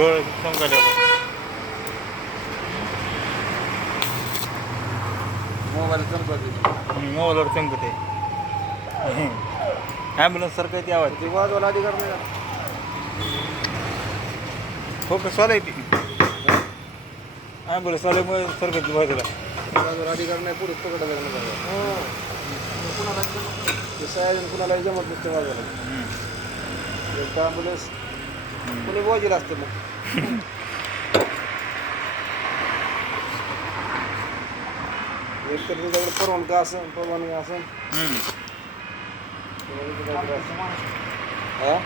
डोळे चमकायला मोबाईल चमकत मोबाईलवर चमकते ॲम्ब्युलन्स सारखं ती आवाज ते वाजवायला अधिकार नाही का? फोकस वाला आहे ती ॲम्ब्युलन्स वाल्यामुळे सारखं ती बाजूला वाजवायला अधिकार नाही पुढे पकडा लागलं कुणाला ते सायरन कुणालाही जमत नसते वाजवायला एक ॲम्ब्युलन्स कुणी वाजेल असतं मग एक तर तुझ्याकडे परवानगी असेल परवानगी असेल हा